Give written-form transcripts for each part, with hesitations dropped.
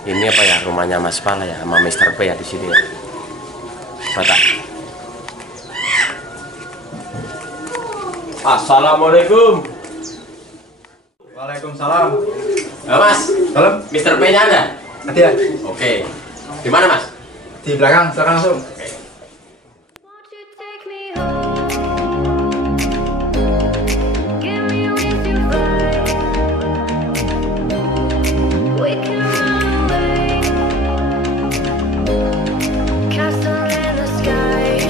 Ini apa ya, rumahnya Mas Pala ya, sama Mr. P ya di sini ya. Batak. Assalamualaikum. Waalaikumsalam. Mas, Salam. Mr. P-nya ada? Ada ya? Oke. Di mana Mas? Di belakang, sekarang langsung. Oke. Won't you take me home? Give me with your fire. We can run away. Castle in the sky.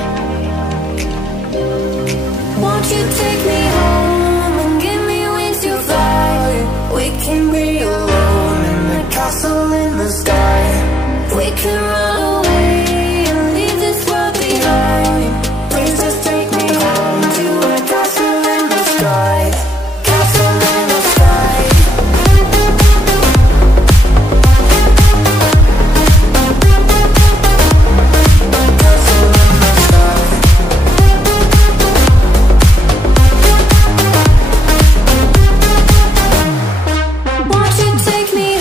Won't you take me home and give me wings to fly? We can be alone in the castle in the sky. We can run away and leave this world behind. Please just take me home to a castle in the sky. Castle in the sky. Castle in the sky. Won't you take me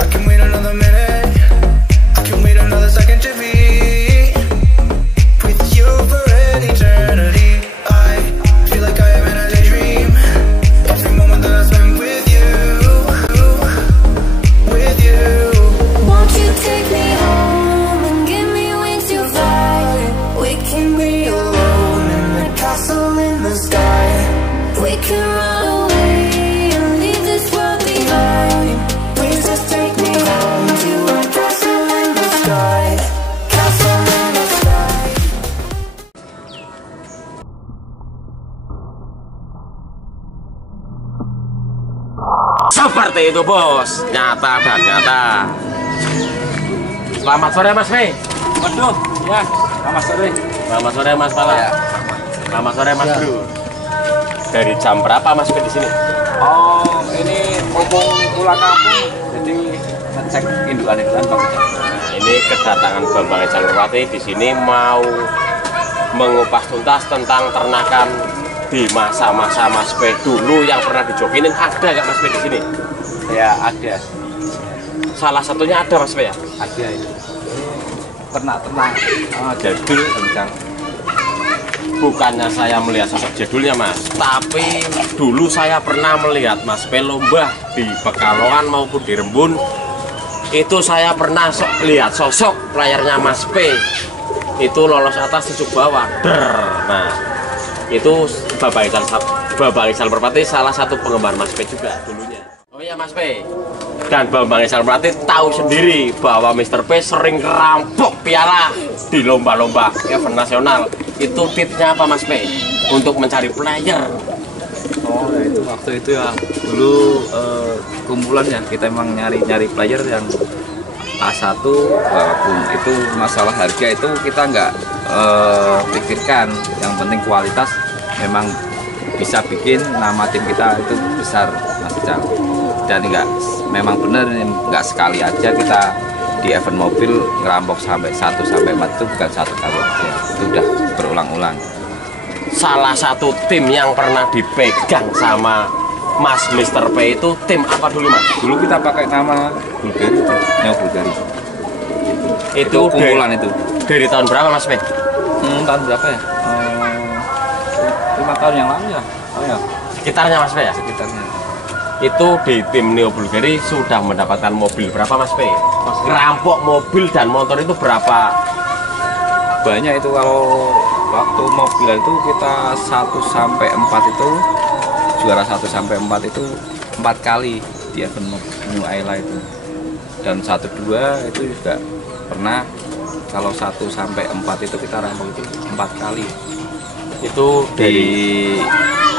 I can wait another minute. I can wait another second to be with you for an eternity. I feel like I am in a daydream. Every moment that I spend with you, with you. Won't you take me home and give me wings to fly? We can be alone in the castle in the sky. We can run away and leave this world behind. Please just take me home to a castle in the sky. Castle in the sky. Seperti itu bos, nyata dan nyata. Selamat sore Mas P. Waduh, ya. Selamat sore. Selamat sore Mas Pala. Ya. Selamat sore Mas Ya. Bro. Dari jam berapa Mas P di sini? Oh, ini mumpung pulang kampung, jadi ngecek indukan-indukan Bang. Nah, ini kedatangan Bambang Jalurwati di sini mau mengupas tuntas tentang ternakan di masa-masa Mas P dulu yang pernah dijoginin. Ada nggak Mas P di sini? Ya, ada. Salah satunya ada Mas P ya? Ada itu. Ternak-ternak jadul kencang. Bukannya saya melihat sosok jadulnya Mas, tapi dulu saya pernah melihat Mas P lomba di Pekalongan maupun di Rembun. Itu saya pernah lihat sosok layarnya Mas P. Itu lolos atas tusuk bawah. Nah, itu Bapak Ical Merpati salah satu penggemar Mas P juga dulunya. Oh iya Mas P. Dan Bambang Ical Merpati tahu sendiri bahwa Mr. P sering rampok piala di lomba-lomba event nasional. Itu tipsnya apa Mas P untuk mencari player? Oh ya itu waktu itu ya dulu kumpulan ya kita emang nyari player yang A1, walaupun itu masalah harga itu kita nggak pikirkan, yang penting kualitas memang bisa bikin nama tim kita itu besar Mas Ical. Dan memang benar nggak sekali aja kita di event mobil ngerampok sampai 1 sampai 4 itu bukan satu kali aja, itu udah berulang-ulang. Salah satu tim yang pernah dipegang sama Mas Mr. P itu tim apa dulu Mas? Dulu kita pakai nama Bulgari itu, Neo Bulgari. Itu kumpulan itu. Dari tahun berapa Mas P? Tahun berapa ya? 5 tahun yang lalu ya. Oh ya, Sekitarnya Mas P ya? sekitarnya. Itu di tim Neo Bulgari sudah mendapatkan mobil berapa Mas P? Ngerampok mobil dan motor itu berapa? Banyak itu, kalau waktu mobil itu kita 1 sampai 4 itu juara 1 sampai 4 itu 4 kali di event New Ayla itu. Dan 1, 2 itu juga pernah, kalau 1 sampai 4 itu kita rampok itu 4 kali. Itu Di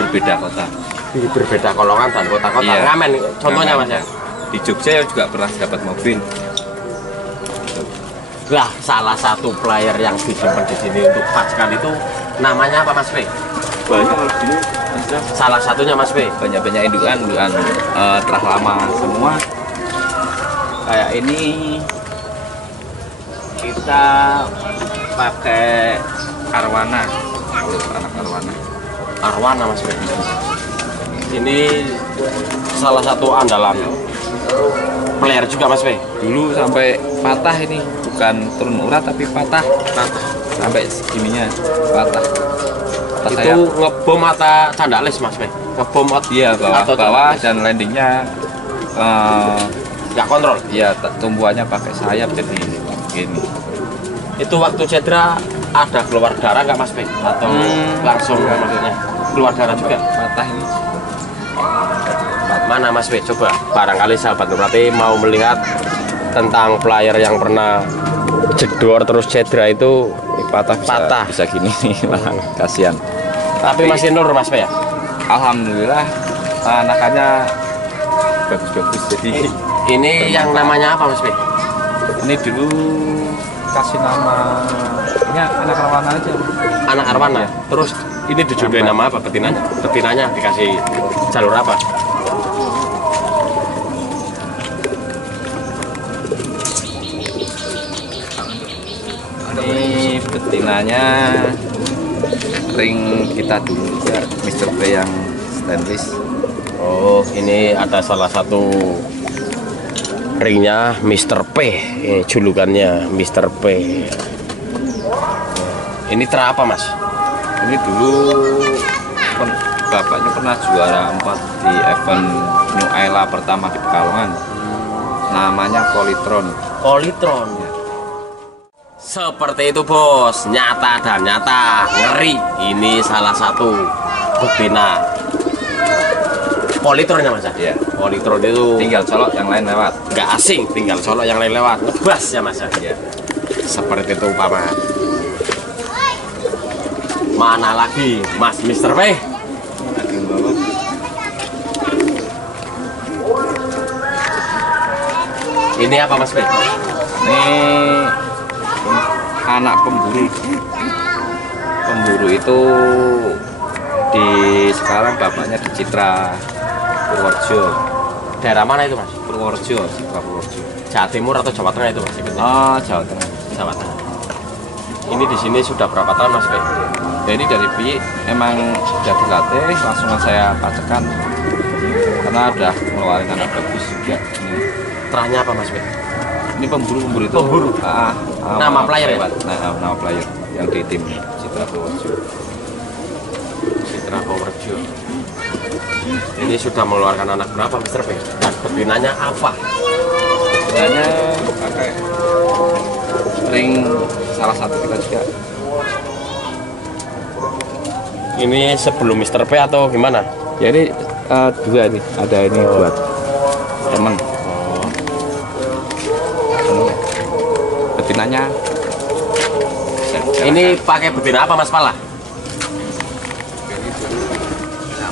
berbeda kota. di berbeda kolongan dan kota-kota. Iya. Ngamen contohnya Mas ya? Di Jogja juga pernah dapat mobil. Lah, salah satu player yang disimpan di sini untuk Packan itu namanya apa Mas P? Banyak kalau dulu Salah satunya Mas P. Banyak indukan terah lama semua. Kayak ini kita pakai arwana, anak arwana. Arwana Mas P. Ini salah satu andalan player juga Mas P. Dulu sampai patah ini, bukan turun urat tapi patah sampai segininya patah. Itu ngebom atau candalis Mas P? Ngebom Iya, bawah dan landingnya nggak kontrol? Iya, tumbuhannya pakai sayap jadi gini. Itu waktu cedera ada keluar darah nggak Mas P? Atau langsung maksudnya keluar darah juga? Patah ini. Mana Mas P? Coba barangkali sahabat Nurmati mau melihat tentang player yang pernah jedor terus cedera itu patah. Bisa gini nih, kasihan. Tapi masih nur Mas P ya? Alhamdulillah anakannya bagus-bagus. Jadi ini yang namanya apa Mas P? Ini dulu kasih nama ini anak arwana aja. Anak arwana. Terus ini dijodohin nama apa betinanya? Betinanya dikasih jalur apa? Ini betinanya ring kita dulu ya, Mr. P yang stainless. Oh, ini ada salah satu ringnya Mr. P. Ini julukannya Mr. P. Ini terah apa Mas? Ini dulu bapaknya pernah juara 4 di event New Ayla pertama di Pekalongan. Namanya Polytron. Polytron. Seperti itu bos, nyata dan nyata, ngeri. Ini salah satu betina Polytron ya Mas? Iya. Polytron itu Tinggal colok yang lain lewat. nggak asing, tinggal colok yang lain lewat, ngebas ya Mas? Iya. Seperti itu Paman. Mana lagi Mas Mr. P? Ini apa Mas P? Ini anak pemburu. Pemburu itu sekarang bapaknya di Citra Purworejo. Daerah mana itu Mas? Purworejo, Citra Purworejo. Jawa Timur atau Jawa Tengah itu Mas? Oh, Jawa Tengah. Jawa Tengah. Ini di sini sudah berapa tahun Mas P? Jadi dari Pi emang sudah dilatih, langsung saya pacekan karena udah ngeluarin anak bagus juga. Terahnya apa Mas P? Ini pemburu itu. Pemburu? Nama player ya? Nama player yang di tim Citra Purworejo. Citra Purworejo. Ini sudah mengeluarkan anak berapa Mr. P? Dan betinanya apa? Betinanya pakai ring salah satu kita juga. Ini sebelum Mr. P atau gimana? Jadi dua nih, ada ini buat temen. Betinanya. Ini pakai betina apa Mas Pala? Ini dulu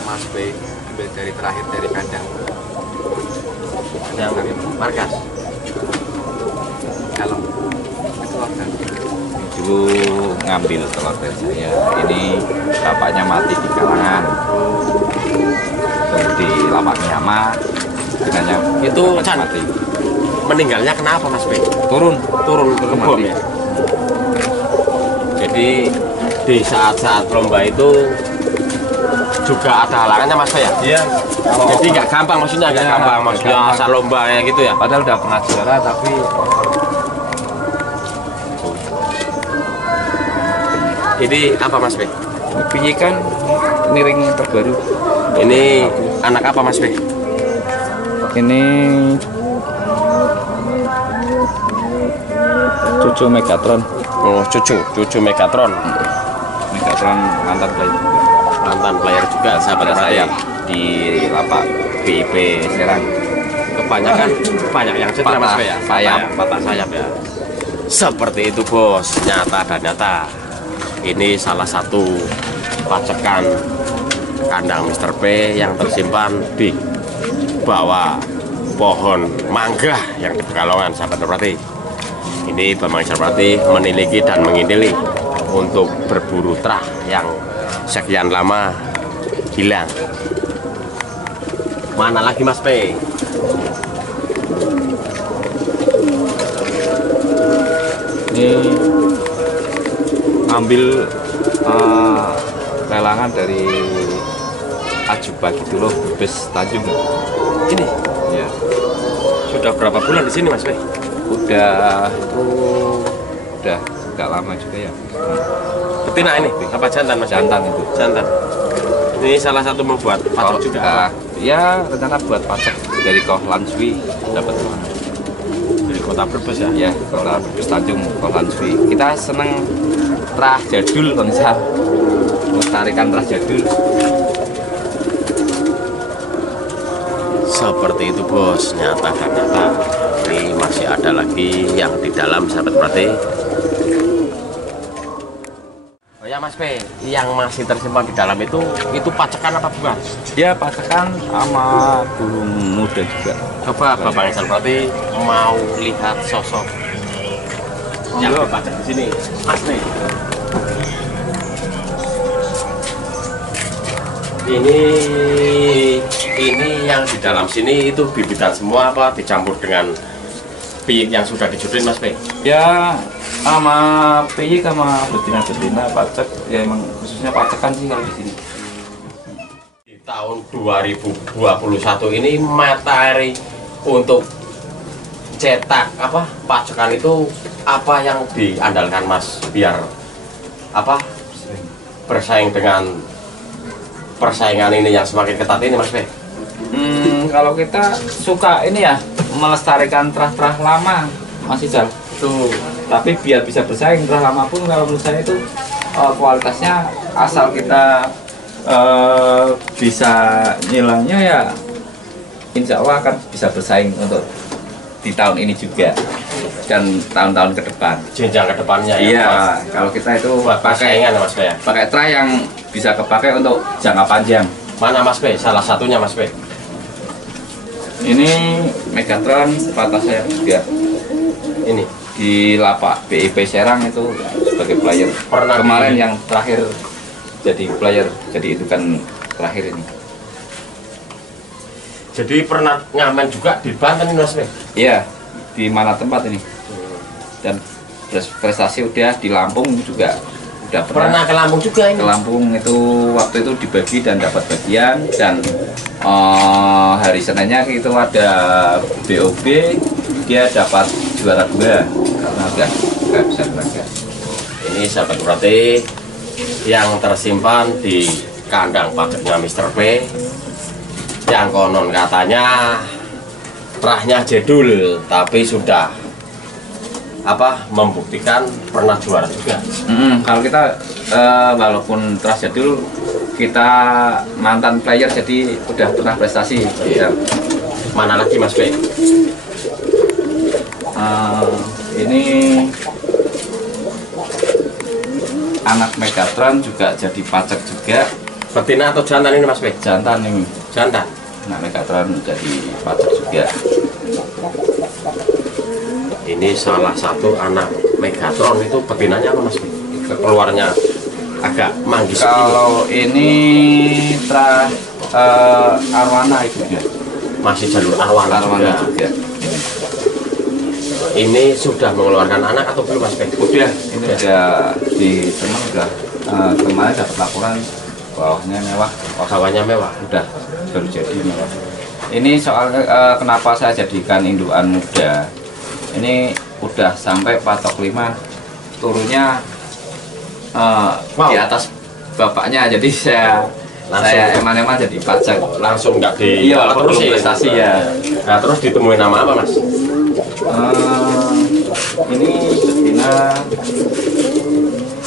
Mas B ambil dari terakhir dari kandang. Yang markas. Kalau keluarga. Dulu ngambil telur dari saya. Ini bapaknya mati di kalangan. Terus di lapak Miyama, betinanya Itu bapaknya mati. Meninggalnya kenapa Mas P? Turun Ngebom ya? Jadi di saat-saat lomba itu juga ada halangannya Mas P ya? Iya. Jadi nggak gampang maksudnya, nggak Ya, gampang nggak maksudnya gampang. asal lomba kayak gitu ya? Padahal udah pernah juara tapi Ini apa Mas P? Piye kan ini ring terbaru. Ini anak apa Mas P? Ini cucu Megatron. Oh, cucu Megatron. Megatron mantan player. Mantan player juga sahabat Pada saya saya. di lapak BIP Serang. Kebanyakan banyak yang cedera Mas P ya? Patah sayap ya. Seperti itu bos, nyata dan nyata. Ini salah satu pacekan kandang Mr. P yang tersimpan di bawah pohon mangga yang di Pekalongan, sahabat Nurmati. Ini Bambang Sarpati meniliki dan mengintili untuk berburu terah yang sekian lama hilang. Mana lagi Mas P? Ini ngambil lelangan dari Ajuba gitu loh, Brebes Tanjung. Ini Ya, sudah berapa bulan di sini Mas P? udah nggak lama juga ya. Betina ini apa jantan Mas? Jantan itu. Jantan. Ini salah satu membuat pacak juga. Ya, rencana buat pacak dari Kohlan Sui dapat Dari kota Brebes ya. ya, Kota Brebes Tanjung, Kohlan Sui. Kita seneng trah jadul bangsa, melestarikan trah jadul. Seperti itu bos, nyata. Ini masih ada lagi yang di dalam sahabat berarti. Oh ya Mas P, yang masih tersimpan di dalam itu pacakan apa bukan? Ya, pacakan sama burung muda juga. Coba Bapak Hasan berarti mau lihat sosok yang dipacak di sini, Mas nih. Ini yang di dalam sini itu bibitan semua apa dicampur dengan piyik yang sudah dijodohin Mas P? Ya, sama piyik sama betina-betina pacak, ya emang khususnya pacakan sih kalau di sini. Di tahun 2021 ini materi untuk cetak apa pacakan itu apa yang diandalkan Mas biar apa bersaing dengan persaingan ini yang semakin ketat ini Mas P? Kalau kita suka ini ya melestarikan trah-trah lama Mas Ijal. Tuh. Tapi biar bisa bersaing trah lama pun kalau menurut saya itu kualitasnya asal kita bisa nyilangnya ya insya Allah akan bisa bersaing untuk di tahun ini juga dan tahun-tahun ke depan. Jenjang ke depannya ya. Iya, Mas. kalau kita itu Buat persaingan ya Mas P ya. pakai trah yang bisa kepakai untuk jangka panjang. Mana Mas P? Salah satunya Mas P. Ini Megatron patah saya juga Ini di lapak BIP Serang itu sebagai player. Pernah Kemarin di- yang terakhir jadi player, jadi itu kan terakhir ini. jadi pernah ngamen juga di Banten ini Mas P. Iya, di mana tempat ini? Dan prestasi udah di Lampung juga udah Pernah ke Lampung juga ini. ke Lampung itu waktu itu dibagi dan dapat bagian dan hari Seninnya itu ada BOB, dia dapat juara 2 karena udah nggak bisa berangkat. Ini sahabat berarti yang tersimpan di kandang pacaknya Mr. P yang konon katanya trahnya jedul tapi sudah apa membuktikan pernah juara juga. Kalau kita walaupun trah jadul kita mantan player jadi udah pernah prestasi. Ya. Mana lagi Mas P? Ini anak Megatron juga jadi pacak juga, Betina atau jantan ini Mas P? jantan ini Jantan. anak Megatron jadi pacak juga. Ini salah satu anak Megatron itu betinanya apa Mas P? Keluarnya agak manggis. Kalau ini trah arwana ibunya, Masih jalur arwana arwana juga. juga. Ini sudah mengeluarkan anak atau belum Mas P? Udah, ini udah di Semang udah kemarin dapat laporan bawahnya mewah, Kawannya mewah. udah baru jadi mewah. Ini soal kenapa saya jadikan indukan muda. Ini udah sampai patok 5, turunnya Wow. di atas bapaknya, jadi saya eman-eman jadi pajak. Langsung nggak di Iya, walaupun belum terusin. prestasi ya. Nah terus ditemuin nama apa Mas? Ini betina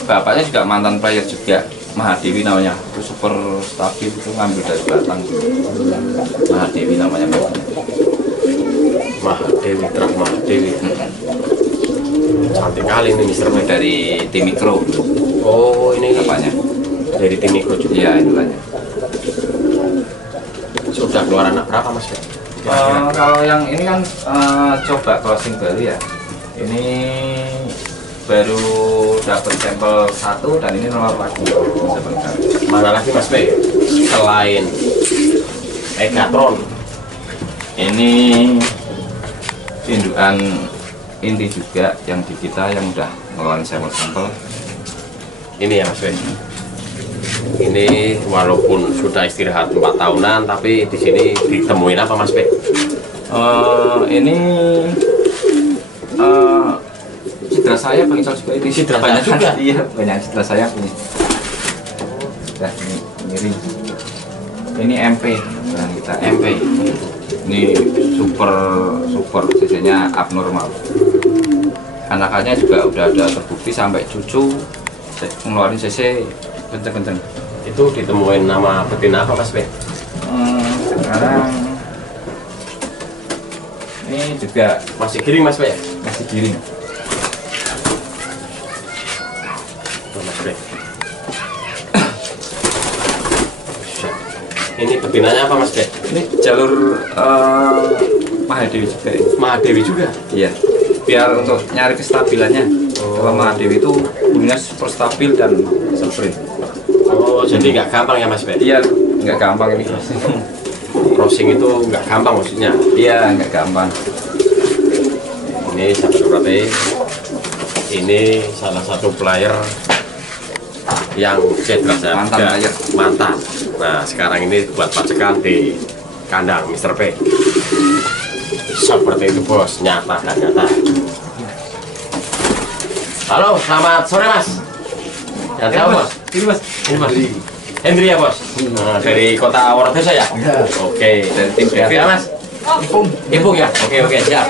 bapaknya juga mantan player juga, Mahadewi namanya, itu super stabil, itu ngambil dari Batang. Mahadewi namanya bapaknya. Mahadewi, Trah Mahadewi. Cantik kali ini Mister P. Dari tim mikro Oh ini bapaknya. dari tim Mikro juga. Iya, itulah. Sudah keluar anak berapa Mas P? Kalau yang ini kan coba crossing baru ya. Ini baru dapat sampel 1 dan ini nomor lagi. Mana lagi Mas P? selain Megatron? Ini indukan inti juga yang di kita yang udah ngeluarin sampel-sampel. Ini ya Mas Be. Ini walaupun sudah istirahat 4 tahunan, tapi di sini ditemuin apa Mas Be? Ini citra saya Bang Ical juga ini Citra banyak juga? Iya, banyak citra saya punya. Sudah ini miring. Ini MP dan kita MP. Ini super CC-nya abnormal. Anakannya juga udah ada terbukti sampai cucu ngeluarin CC kenceng-kenceng. Itu ditemuin nama betina apa Mas Be? Sekarang ini juga Masih giring Mas Be? masih giring. Tuh, Mas Be. Ini betinanya apa Mas Be? Ini jalur Mahadewi juga ya. Mahadewi juga? Iya. Biar untuk nyari kestabilannya. Kalau Mahadewi itu bunyinya super stabil dan sprint. Oh, jadi nggak gampang ya Mas Be? Iya, nggak gampang ini crossing. Crossing itu nggak gampang maksudnya? Iya, nggak gampang. Ini sahabat berarti ini salah satu player yang cedera saya Mantan juga. player. Mantan. Nah sekarang ini buat pacekan di kandang Mr. P. Seperti itu bos, nyata dan nyata. Halo, selamat sore Mas. Yang siapa Bos? Ini Mas. Ini Mas. Hendri ya Bos. Nah, dari kota Wonosobo ya? Oke. Dari tim Ya, Devil. ya, Mas. Ipung ya? Oke siap.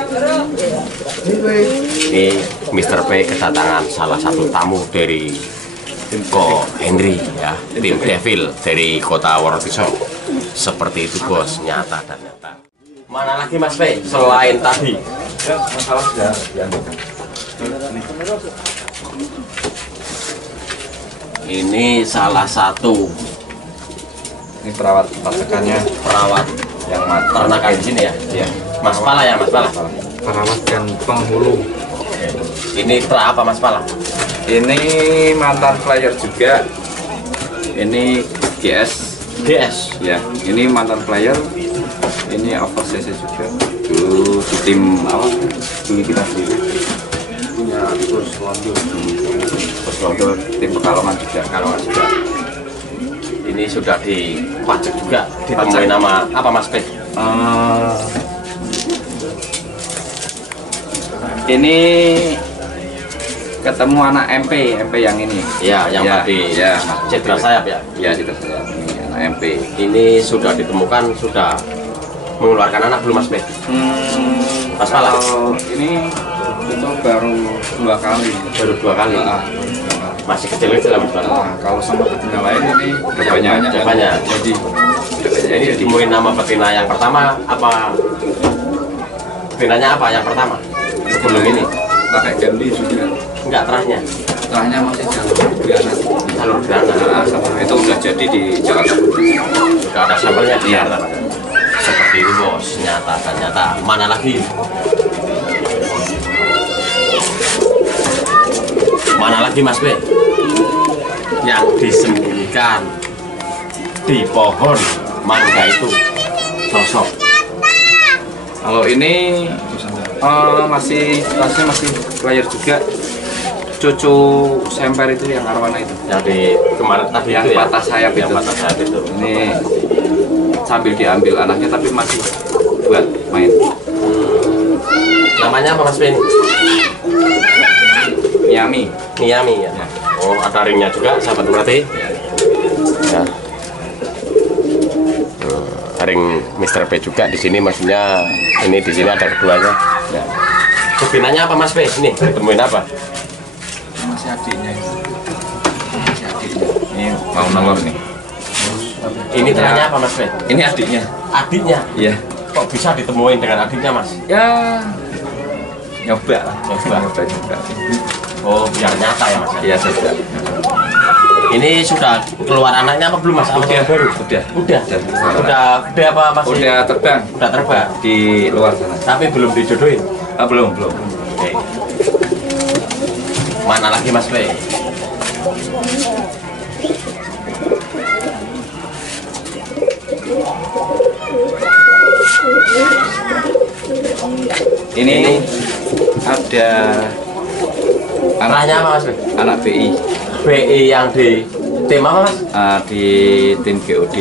Ini Mr. P kedatangan salah satu tamu dari Ko Henry ya, tim Devil dari kota Wonosobo. Seperti itu bos, nyata dan nyata. Mana lagi Mas P selain tadi? Ya, masalah sudah diambilkan. Ini salah satu Ini perawat pacekannya perawat yang mati. ternakan di sini ya. Iya. Mas Pala ya Mas Pala. Perawat dan penghulu. Ini tra apa Mas Pala? Ini mantan player juga. Ini GS. DS. Ya, ini mantan player. Ini over CC juga. Dulu di tim apa? Dulu kita sendiri. Punya terus Londo tim Pekalongan juga. Ini sudah dipajak juga, ditemuin nama apa Mas P? Ini ketemu anak MP yang ini. Ya, yang Ya, tadi ya. cedera sayap ya. Ya, kita saya ini anak MP. Ini sudah ditemukan, sudah mengeluarkan anak belum Mas P? Mas Pala? Kalau ini itu baru 2 kali. Baru 2 kali. Masih kecil-kecil Mas Pala. Nah, kalau sama betina lain ini udah banyak. Udah banyak. Jadi Ini ditemuin nama betina yang pertama apa? Betinanya apa yang pertama? Sebelum ini? pakai Gandhi juga. Enggak, terahnya. Setelahnya masih jalur Granat. Jalur Granat. Nah, sama itu udah jadi di Jakarta. Sudah ada sampelnya di Iya. Jakarta. Seperti itu bos, nyata dan nyata. Mana lagi? Mana lagi Mas B? Yang disembunyikan di pohon mangga itu sosok. Kalau ini masih player juga. Cucu semper itu yang arwana itu. Yang di kemarin tadi Yang itu ya? patah sayap Yang itu. patah sayap itu. Ini sambil diambil anaknya tapi masih buat main. Namanya apa Mas Ben? Miami. Miami ya. Ya. Oh, ada ringnya juga, sahabat berarti. Ya. Ring Mr. P juga di sini, maksudnya ini di sini ada keduanya. Ya. Betinanya apa Mas P? Ini ditemuin apa? Masih adiknya itu. Masih adiknya. Ini mau nolong nih. Ini teranya apa Mas P? Ini adiknya. Adiknya. Iya. Kok bisa ditemuin dengan adiknya Mas? Ya nyoba lah. Nyoba. juga. Oh, biar nyata ya Mas? Iya juga. Ini sudah keluar anaknya apa belum Mas? Apa Udah. baru? Udah. Udah. Udah gede apa masih? Udah terbang Udah terbang. di luar sana. Tapi belum dijodohin. Belum. Oke. Mana lagi Mas P? Ini ada Terahnya apa mas? anak BI BI yang di tim apa mas? di tim GOD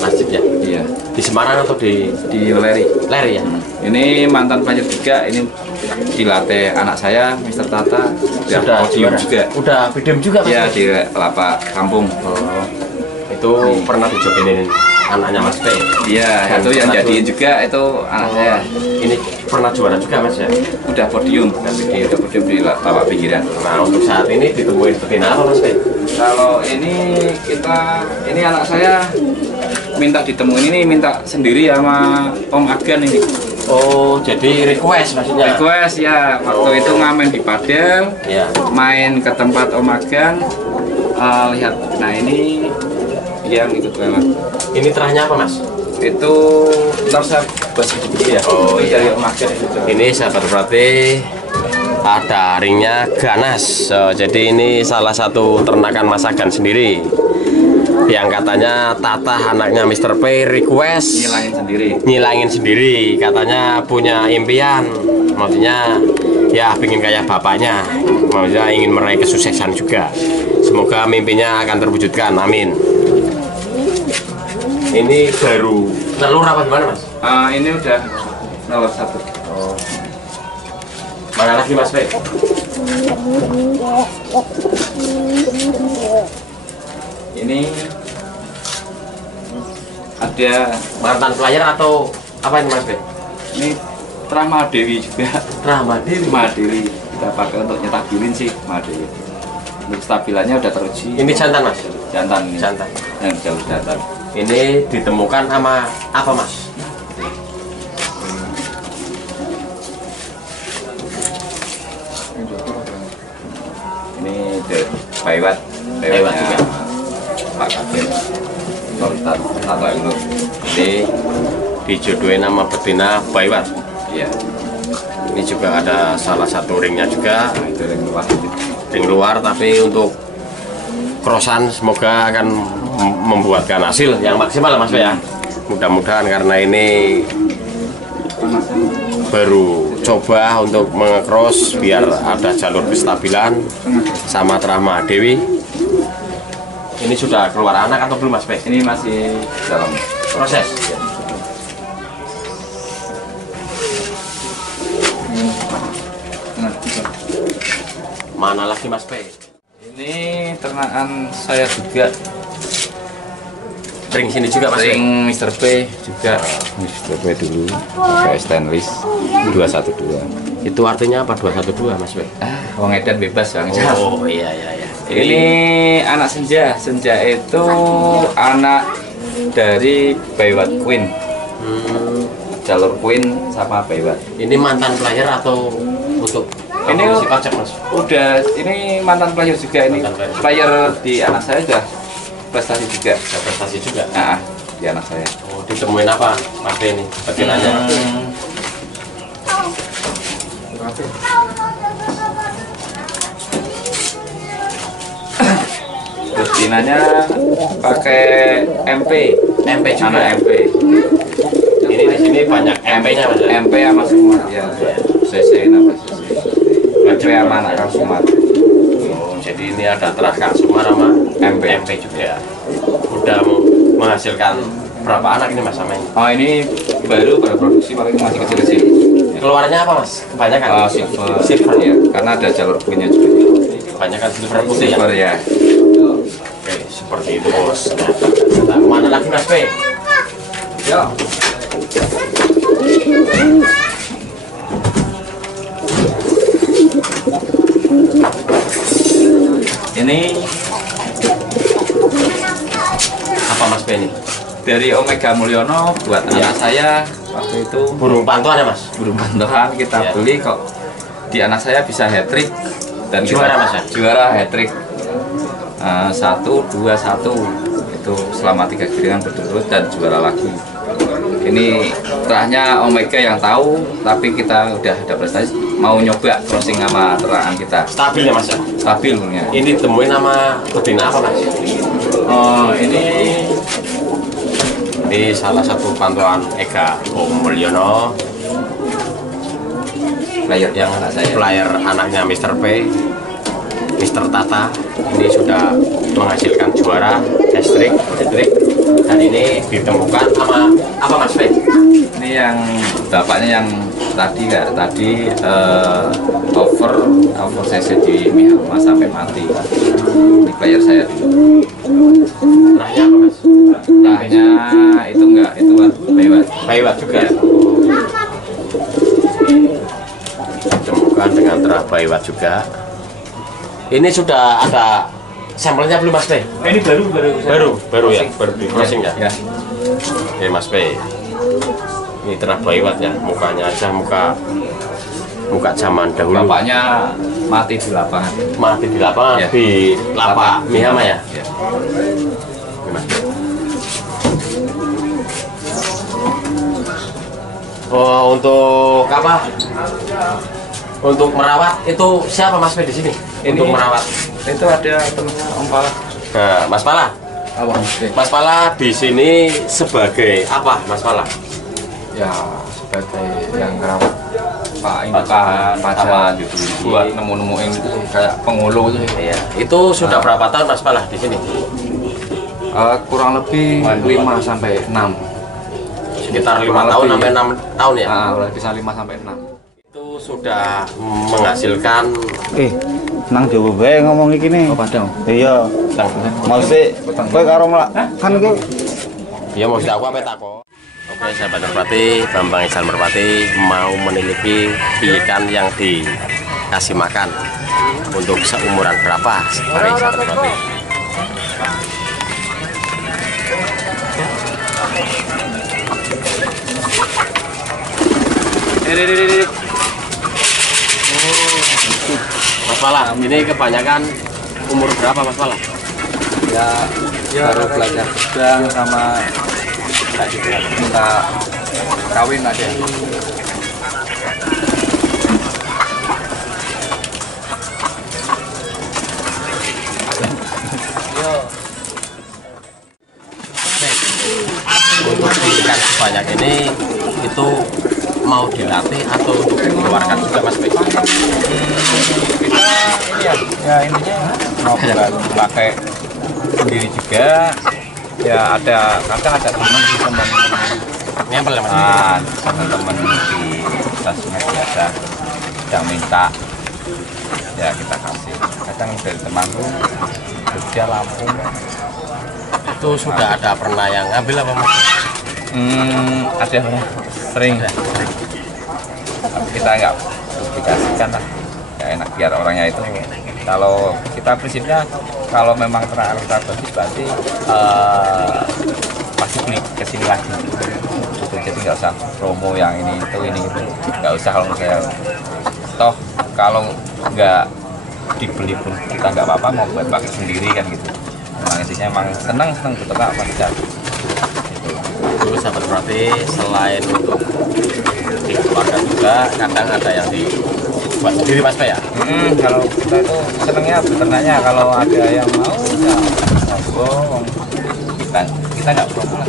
Masjid ya? iya Di Semarang atau di Leri. Leri ya? Ini mantan pelajar juga, ini dilatih anak saya, Mr. Tata, Sudah podium juara. juga. Udah podium juga mas? Iya di lapak kampung. Oh, itu pernah dijogenin anaknya Mas P. Iya, itu yang Pernah jadiin juga itu anak saya. Ini pernah juara juga mas ya? Udah podium, udah podium di lapak pinggiran. Nah untuk saat ini ditemuin betina apa mas P? Kalau ini anak saya minta ditemuin ini minta sendiri sama Om Agan ini. Oh jadi request maksudnya? Request ya, waktu itu ngamen di Padel, Ya. main ke tempat Om Agan, lihat, nah ini yang ikut lewat. Ini terahnya apa mas? Itu ntar saya bahas sedikit ya. Oh, Itu iya. dari Om Agan itu. Ini sahabat berarti ada ringnya ganas. Jadi ini salah satu ternakan Mas Agan sendiri yang katanya Tata anaknya Mr. P request nyilangin sendiri, katanya punya impian, maksudnya ya pengen kayak bapaknya, maksudnya ingin meraih kesuksesan juga. Semoga mimpinya akan terwujudkan, amin. Ini baru telur apa gimana mas? Ini udah nomor 1. Mana lagi mas P? Ini ada Mantan player atau apa ini mas P? ini Terah Mahadewi juga. Rahmadi. Mahadewi kita pakai untuk nyetak bilin sih Mahadewi. Untuk stabilannya udah teruji. Ini jantan mas? Jantan ini. Jantan. Yang jauh jantan. Ini ditemukan sama apa mas? Ini dari Baiwat. Baiwat juga. Pak Kabir. Tato itu. Ini dijodohin nama betina Baiwat. Iya. Ini juga ada salah satu ringnya juga, Nah, itu yang luas. ring luar, tapi untuk crossan semoga akan membuatkan hasil yang maksimal mas ya. Mudah-mudahan karena ini baru coba untuk mengecross biar ada jalur kestabilan sama Terah Mahadewi. Ini sudah keluar anak atau belum mas P? Ini masih dalam Proses. Mana lagi mas P? Ini ternakan saya juga. Ring sini juga mas P? Ring Mr. P juga. Mr. P dulu pakai stainless 212. Itu artinya apa 212 mas P? Wong edan bebas Bang. Oh iya iya iya. Ini anak Senja. Senja itu anak dari Baiwat Queen. Jalur Queen sama Baiwat. Ini mantan player atau untuk Ini si pajak mas? Udah ini mantan player juga ini. Mantan Player di anak saya udah prestasi juga. Ada prestasi juga. Nah, di anak saya. Oh ditemuin apa mas P ini? Betinanya. Betinanya pakai MP. MP juga. Anak MP. Ini di sini banyak MP-nya mas. MP sama Sumat ya. CC nama CC. MP sama anak Kang Sumat. Oh, jadi ini ada Terah Kang Sumar sama MP juga. Udah menghasilkan berapa anak ini mas sama ini? Oh ini baru produksi paling masih kecil-kecil. Keluarnya apa mas? Kebanyakan? Oh, silver. Silver Ya, karena ada jalur punya juga. Kebanyakan silver putih ya? Silver ya. Oke, seperti itu bos. Nah, mana lagi mas P? Ya. Ini Apa mas P ini? dari Omega Mulyono buat anak saya waktu itu Burung pantuan ya mas? burung bantuan kita Ya. beli kok di anak saya bisa hat trick dan Juara, kita Mas, ya? juara hat trick 1, 2, 1 itu selama 3 giringan berturut dan juara lagi. Ini terahnya Omega yang tahu, tapi kita udah ada prestasi mau nyoba crossing sama terahan kita. Stabil ya mas ya? Stabil punya. Ini temuin nama betina apa mas? Oh Ini salah satu pantauan Ega Om Mulyono. player yang anak saya. player anaknya Mr. P, Mr. Tata ini sudah menghasilkan juara hat-trick dan ini ditemukan sama apa Mas P? Ini yang bapaknya yang tadi over CC di Mihama sampai mati. Ini player saya dulu. Terahnya apa Mas? Terahnya itu enggak, itu Baywat juga. Ditemukan dengan terah Baywat juga. Ini sudah ada sampelnya belum Mas P? Ini Baru ya, baru di crossing ya. Ya. Oke Mas P. Ini terah Baywat ya, mukanya aja muka zaman dahulu. Bapaknya mati di lapangan. Mati di lapangan Ya. di lapak Mihama ya. Ya. Oke, Mas P. Oh, untuk apa? Untuk merawat itu siapa Mas P di sini? Untuk merawat. Itu ada temennya Om Pala. Nah, Mas Pala. Apa? Mas Pala di sini sebagai apa Mas Pala? Ya sebagai yang ngerawat Pak Pajan gitu. Buat nemu-nemuin itu kayak pengulu itu. Iya. Itu sudah berapa tahun Mas Pala di sini? Kurang lebih 5 sampai 6. Sekitar 5 Kurang tahun lebih. sampai 6 tahun ya. Bisa 5 sampai 6. Itu sudah menghasilkan nang Jawa bae ngomong iki ne. Oh, Padang. Iya. Maksudnya kowe karo kan kowe ya mau aku apa takut. Oke sahabat Merpati, Bambang Ijal Merpati mau meneliti ikan yang dikasih makan untuk seumuran berapa sebagai sahabat Merpati. Mas Pala, ini kebanyakan umur berapa Mas Pala? Ya baru belajar sedang sama minta kawin aja. Untuk ikan sebanyak ini itu mau dilatih atau untuk dikeluarkan juga Mas P? Kita ini ya intinya mau pakai sendiri juga. Ya ada kadang ada teman Ngempel ya Mas? teman-teman di sosmed biasa yang minta ya kita kasih. Kadang dari temanku Jogja, Lampung. Itu sudah ada pernah yang ngambil apa Mas? Ada sering. Tapi kita nggak dikasihkan lah. Ya enak biar orangnya itu. Kalau kita prinsipnya kalau memang terang kita bagus berarti pasti beli kesini lagi. Gitu. Jadi nggak usah promo yang ini itu nggak usah kalau saya toh kalau nggak dibeli pun kita nggak apa-apa mau buat pakai sendiri kan gitu. Memang intinya emang senang betul nggak apa Itu sahabat berarti selain untuk dikeluarkan juga kadang ada yang dibuat sendiri Mas P ya? Kalau kita itu senangnya beternaknya kalau ada yang mau ya monggo kita nggak promo lah.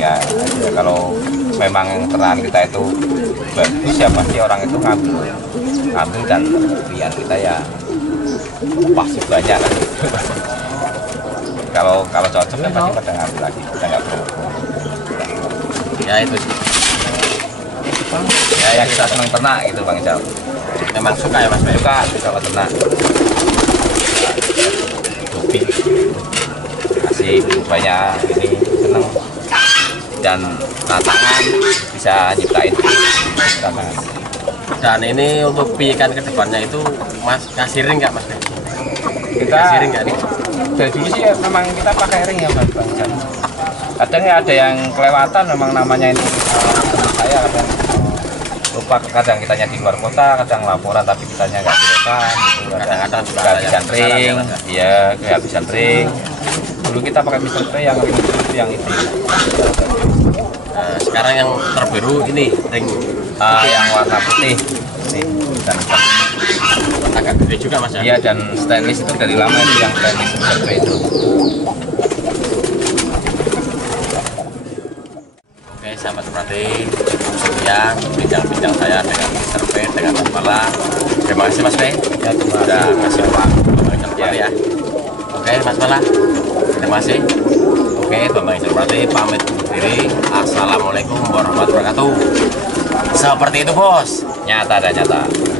Ya kalau memang ternakan kita itu bagus ya pasti orang itu ngambil dan pilihan kita ya pasti banyak kan. Kalau cocok kan pasti pada ngambil lagi, kita nggak promo. Ya itu sih. Ya kita senang ternak gitu Bang Ijal. Memang suka ya Mas P? Suka sama ternak. Hobi. Kasih banyak ini senang dan tantangan bisa nyiptain tantangan. Dan ini untuk ikan kedepannya itu Mas kasih ring nggak Mas P? Kita Kasih ring nggak nih? dari dulu sih ya, memang kita pakai ring ya Bang Ijal. Kadang ya ada yang kelewatan memang namanya ini teman saya kadang lupa, kadang kitanya di luar kota, kadang laporan tapi kitanya nggak direkam gitu. Kadang-kadang suka ada yang kehabisan kesalahan ya, ring, Mas, ya? iya kehabisan ring. Dulu kita pakai Mr. P yang ring itu yang itu. Nah, sekarang yang terbaru ini ring Yang warna putih. Nih, dan agak gede juga Mas ya? iya dan stainless itu dari lama itu yang stainless Mr. P itu. Oke, sahabat seperti sekian bincang-bincang saya dengan Mr. P, dengan Mas Mala. Terima kasih Mas P. Ya, sudah kasih Bambang ya. Oke Mas Mala, terima kasih. Oke, Bambang Isarwati pamit undur diri. Assalamualaikum warahmatullahi wabarakatuh. Seperti itu bos. Nyata dan nyata.